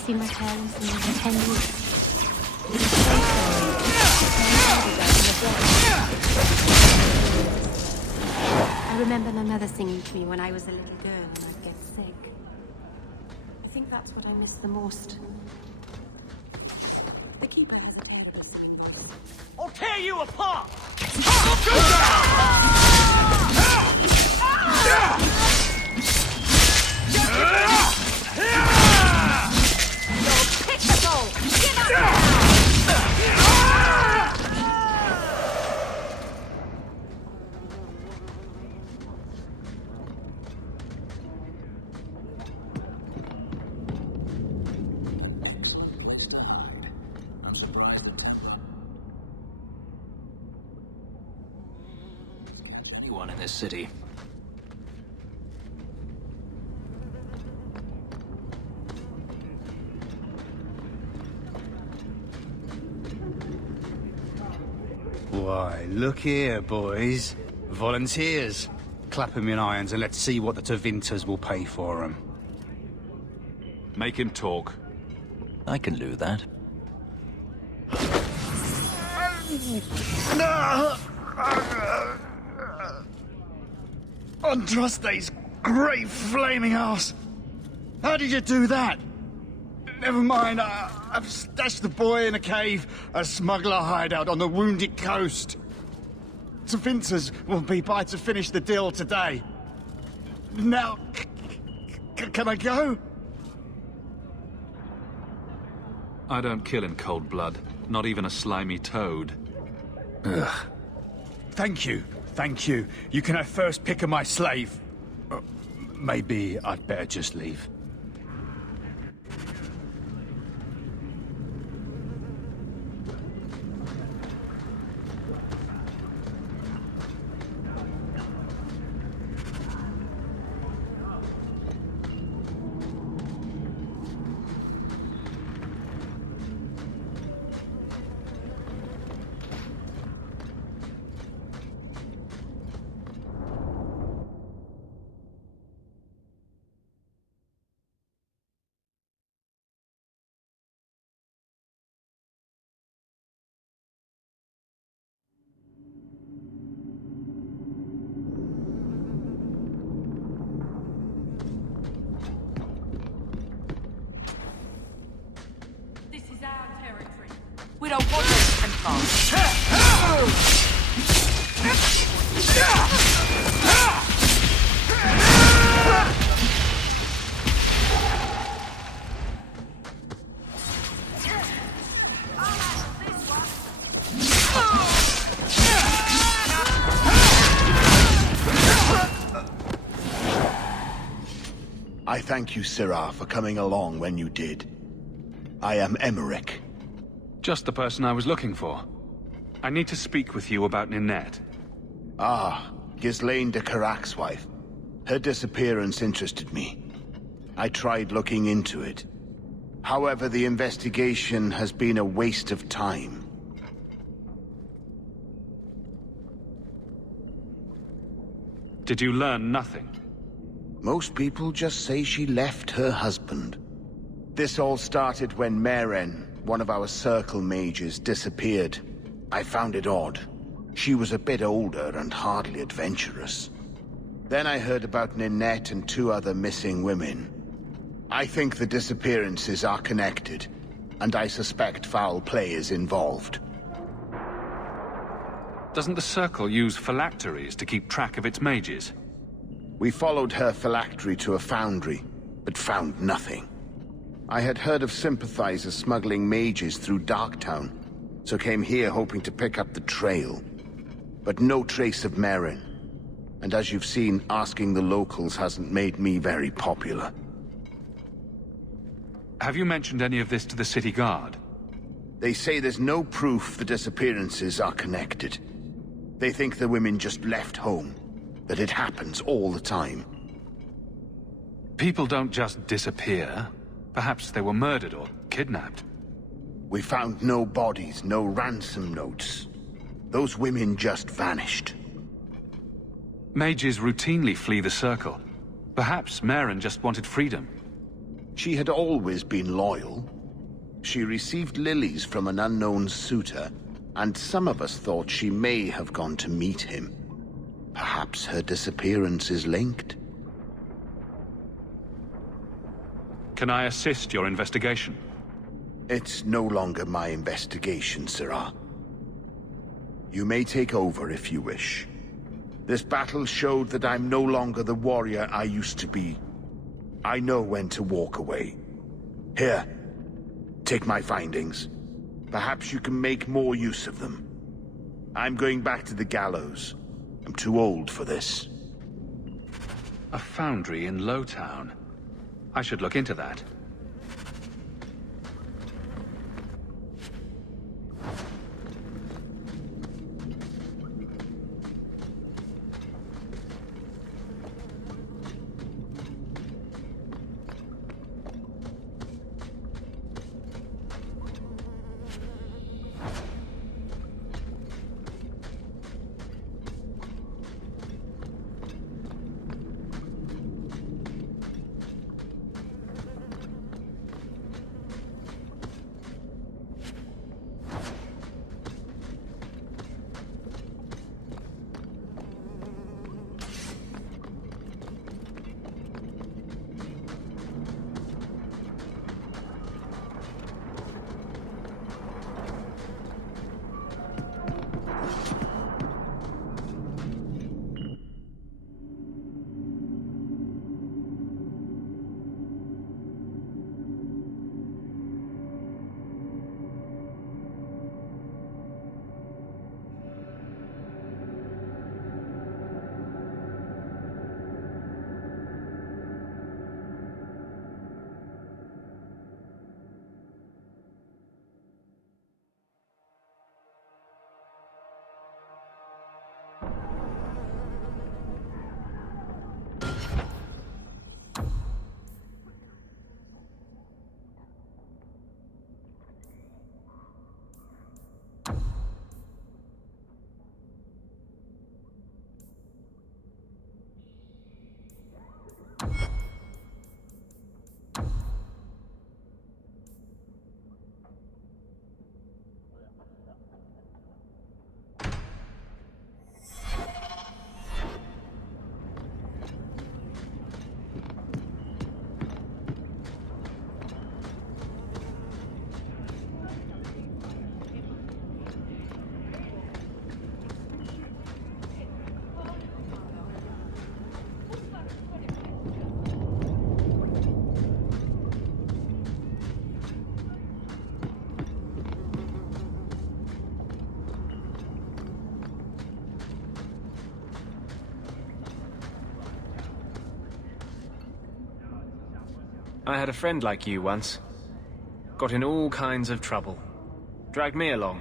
seen my parents in over 10 years. It is so sorry. I remember my mother singing to me when I was a little girl and I'd get sick. I think that's what I miss the most. The keeper has a tale to sing us. I'll tear you apart! I'm surprised anyone in this city. Why, look here, boys. Volunteers. Clap 'em in irons and let's see what the Tevinters will pay for 'em. Make him talk. I can do that. Andraste's great flaming ass! How did you do that? Never mind, I've stashed the boy in a cave, a smuggler hideout on the Wounded Coast. Tevinters will be by to finish the deal today. Now, can I go? I don't kill in cold blood, not even a slimy toad. Ugh. Thank you, thank you. You can have first pick of my slave. Maybe I'd better just leave. We don't want this Templar. I thank you, Sirah, for coming along when you did. I am Emmerich. Just the person I was looking for. I need to speak with you about Ninette. Ah, Ghislaine de Carrac's wife. Her disappearance interested me. I tried looking into it. However, the investigation has been a waste of time. Did you learn nothing? Most people just say she left her husband. This all started when Meren, one of our Circle mages, disappeared. I found it odd. She was a bit older and hardly adventurous. Then I heard about Ninette and 2 other missing women. I think the disappearances are connected, and I suspect foul play is involved. Doesn't the Circle use phylacteries to keep track of its mages? We followed her phylactery to a foundry, but found nothing. I had heard of sympathizers smuggling mages through Darktown, so came here hoping to pick up the trail. But no trace of Meren. And as you've seen, asking the locals hasn't made me very popular. Have you mentioned any of this to the city guard? They say there's no proof the disappearances are connected. They think the women just left home, that it happens all the time. People don't just disappear. Perhaps they were murdered or kidnapped. We found no bodies, no ransom notes. Those women just vanished. Mages routinely flee the Circle. Perhaps Meren just wanted freedom. She had always been loyal. She received lilies from an unknown suitor, and some of us thought she may have gone to meet him. Perhaps her disappearance is linked? Can I assist your investigation? It's no longer my investigation, Sirrah. You may take over if you wish. This battle showed that I'm no longer the warrior I used to be. I know when to walk away. Here, take my findings. Perhaps you can make more use of them. I'm going back to the gallows. I'm too old for this. A foundry in Lowtown. I should look into that. I had a friend like you once. Got in all kinds of trouble. Dragged me along.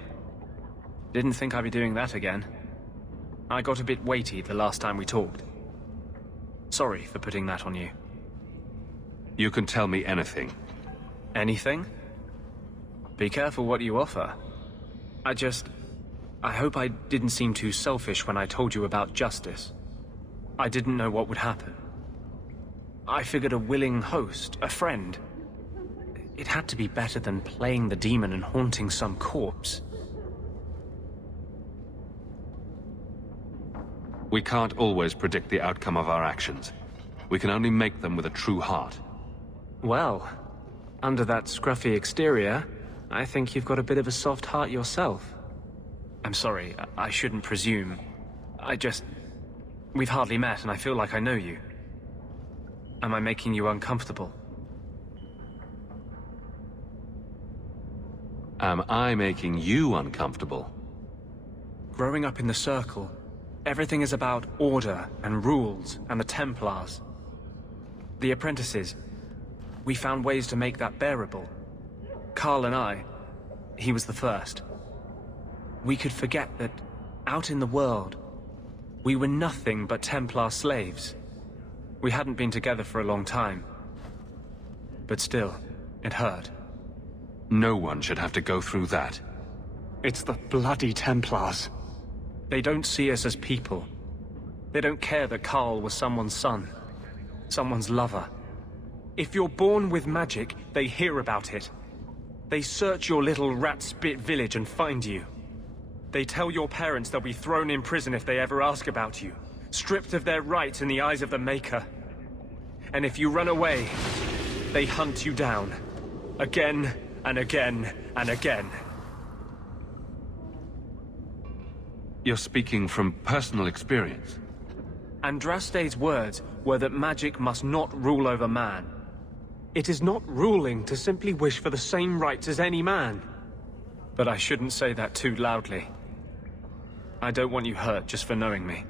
Didn't think I'd be doing that again. I got a bit weighty the last time we talked. Sorry for putting that on you. You can tell me anything. Anything? Be careful what you offer. I hope I didn't seem too selfish when I told you about justice. I didn't know what would happen. I figured a willing host, a friend. It had to be better than playing the demon and haunting some corpse. We can't always predict the outcome of our actions. We can only make them with a true heart. Well, under that scruffy exterior, I think you've got a bit of a soft heart yourself. I'm sorry, I shouldn't presume. We've hardly met and I feel like I know you. Am I making you uncomfortable? Am I making you uncomfortable? Growing up in the Circle, everything is about order and rules and the Templars. The apprentices, we found ways to make that bearable. Carl and he was the first. We could forget that out in the world, we were nothing but Templar slaves. We hadn't been together for a long time. But still, it hurt. No one should have to go through that. It's the bloody Templars. They don't see us as people. They don't care that Carl was someone's son, someone's lover. If you're born with magic, they hear about it. They search your little rat-spit village and find you. They tell your parents they'll be thrown in prison if they ever ask about you, stripped of their rights in the eyes of the Maker. And if you run away, they hunt you down. Again, and again, and again. You're speaking from personal experience. Andraste's words were that magic must not rule over man. It is not ruling to simply wish for the same rights as any man. But I shouldn't say that too loudly. I don't want you hurt just for knowing me.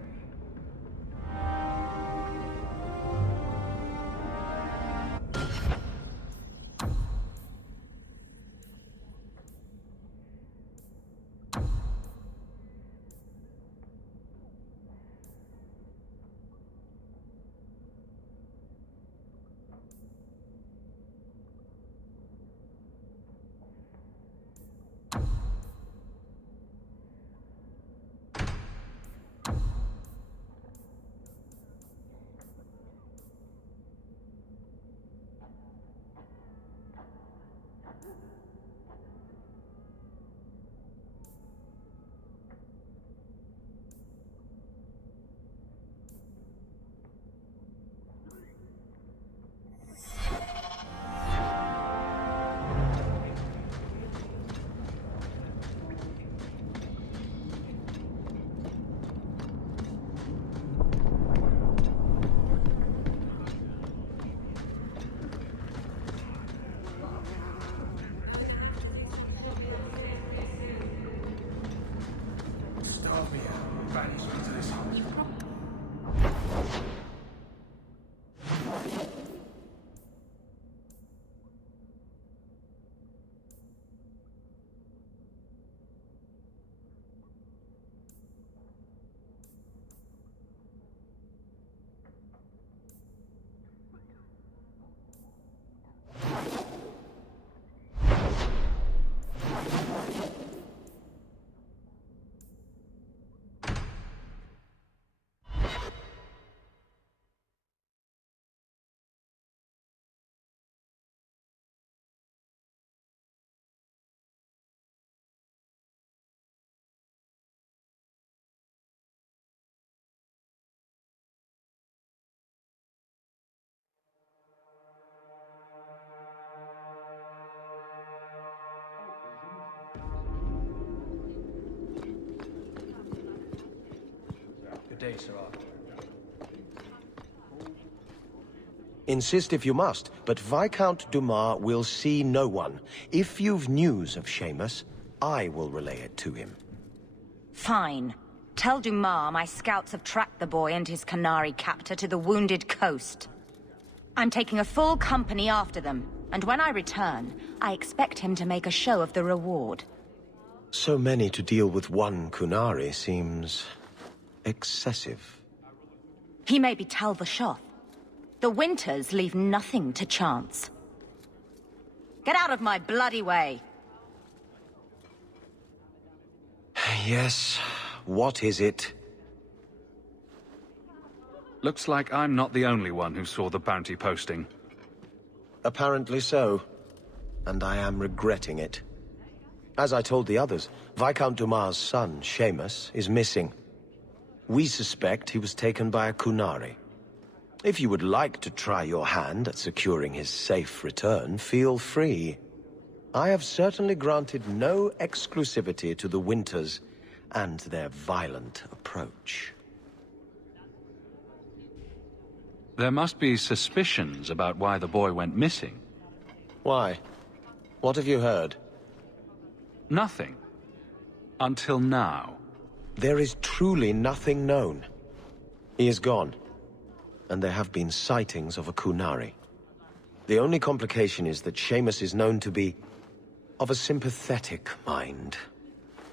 Good day, Sirrah. Insist if you must, but Viscount Dumas will see no one. If you've news of Seamus, I will relay it to him. Fine. Tell Dumas my scouts have tracked the boy and his Qunari captor to the Wounded Coast. I'm taking a full company after them, and when I return, I expect him to make a show of the reward. So many to deal with one Qunari seems excessive. He may be Tal Vashoth. The Winters leave nothing to chance. Get out of my bloody way! Yes, what is it? Looks like I'm not the only one who saw the bounty posting. Apparently so, and I am regretting it. As I told the others, Viscount Dumas' son, Seamus, is missing. We suspect he was taken by a Qunari. If you would like to try your hand at securing his safe return, feel free. I have certainly granted no exclusivity to the Winters and their violent approach. There must be suspicions about why the boy went missing. Why? What have you heard? Nothing. Until now. There is truly nothing known. He is gone, and there have been sightings of a Qunari. The only complication is that Seamus is known to be of a sympathetic mind.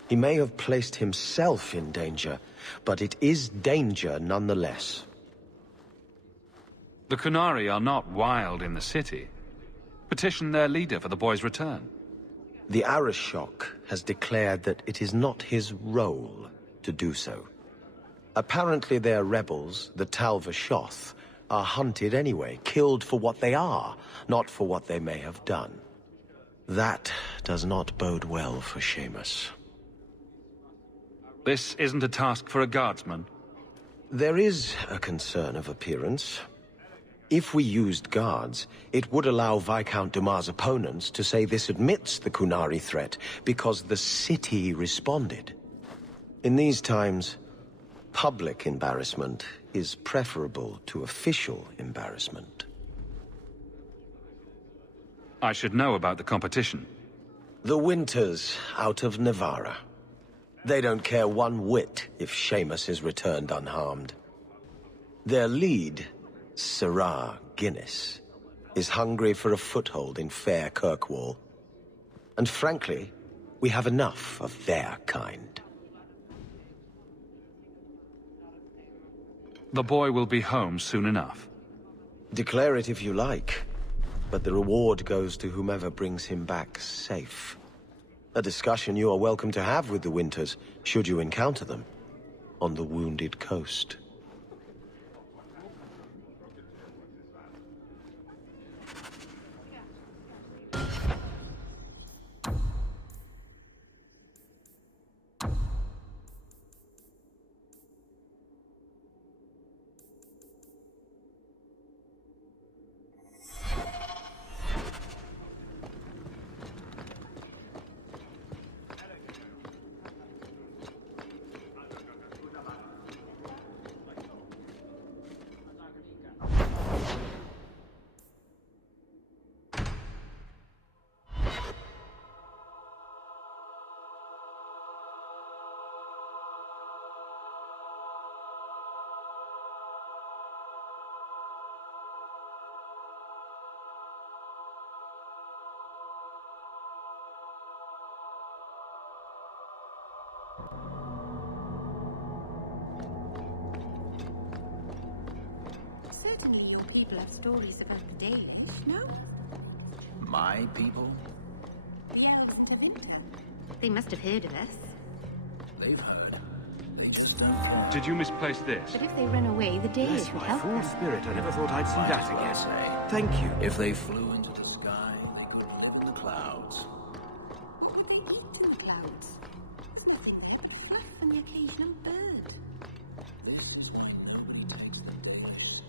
He may have placed himself in danger, but it is danger nonetheless. The Qunari are not wild in the city. Petition their leader for the boy's return. The Arishok has declared that it is not his role to do so. Apparently their rebels, the Tal Vashoth, are hunted anyway, killed for what they are, not for what they may have done. That does not bode well for Seamus. This isn't a task for a guardsman. There is a concern of appearance. If we used guards, it would allow Viscount Dumas' opponents to say this admits the Qunari threat because the city responded. In these times, public embarrassment is preferable to official embarrassment. I should know about the competition. The Winters out of Navarra. They don't care one whit if Seamus is returned unharmed. Their lead, Sirrah Guinness, is hungry for a foothold in fair Kirkwall. And frankly, we have enough of their kind. The boy will be home soon enough. Declare it if you like, but the reward goes to whomever brings him back safe. A discussion you are welcome to have with the Winters, should you encounter them, on the Wounded Coast. Certainly your people have stories about the Dalish, no? My people? The elves in Tevinter. They must have heard of us. They've heard. They just don't care. Did you misplace this? But if they run away, the Dalish would help them. Spirit, I never thought I'd see that Might again. as well say. Thank you. If they flew into the sky, they could live in the clouds. What would they eat in the clouds? There's nothing there but fluff and the occasional bird. This is why nobody takes the Dalish.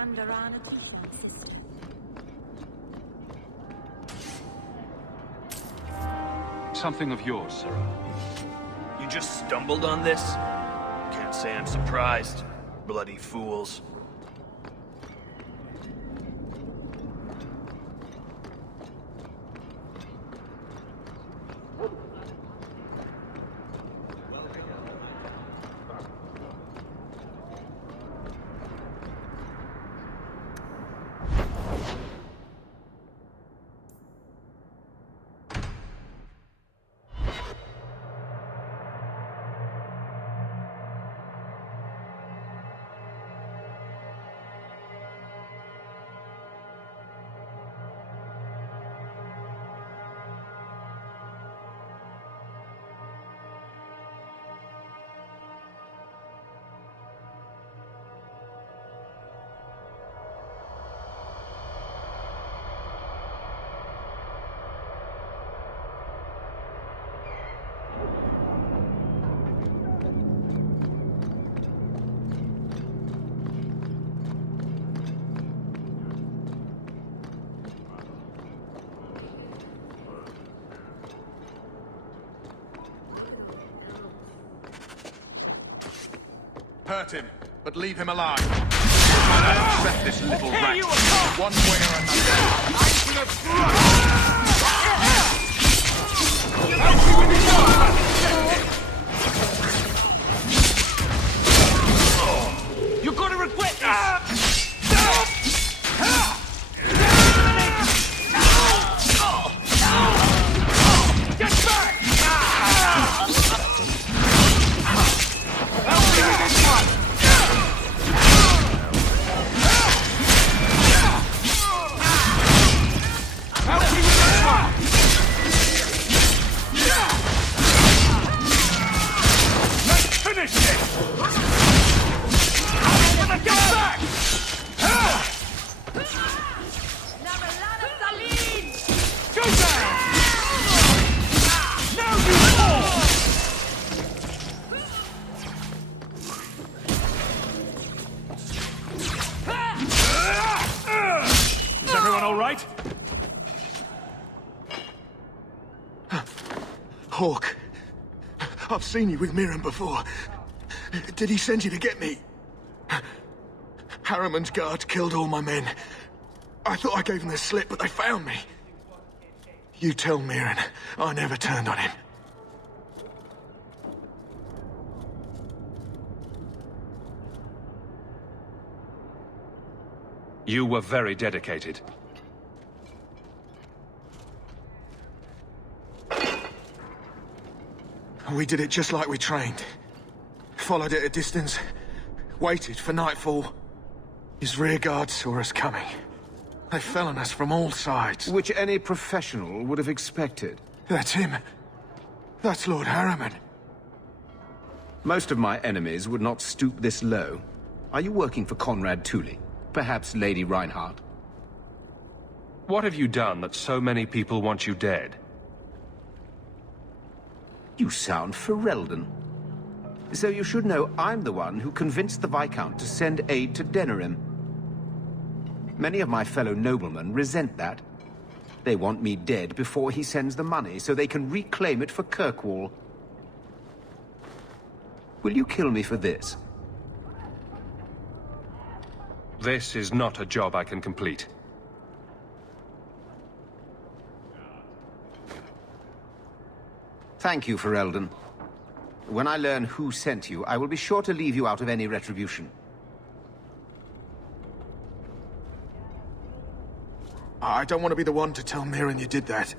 Under our Kishan system. Something of yours, Sirrah. You just stumbled on this? Can't say I'm surprised. Bloody fools. Hurt him, but leave him alive. Set this little rat one way or another. I'm gonna You're gonna regret this! Get back! Help me with this one! Help me with this one! Let's finish this! Get back! Go down! Now you fall! Is everyone all right? Hawk, I've seen you with Mirren before. Did he send you to get me? Harriman's guards killed all my men. I thought I gave them the slip, but they found me. You tell Mirren I never turned on him. You were very dedicated. We did it just like we trained. Followed it at a distance, waited for nightfall. His rear guard saw us coming. They fell on us from all sides. Which any professional would have expected. That's him. That's Lord Harriman. Most of my enemies would not stoop this low. Are you working for Conrad Tooley? Perhaps Lady Reinhardt? What have you done that so many people want you dead? You sound Ferelden. So you should know I'm the one who convinced the Viscount to send aid to Denerim. Many of my fellow noblemen resent that. They want me dead before he sends the money, so they can reclaim it for Kirkwall. Will you kill me for this? This is not a job I can complete. Thank you, Ferelden. When I learn who sent you, I will be sure to leave you out of any retribution. I don't want to be the one to tell Mirren you did that.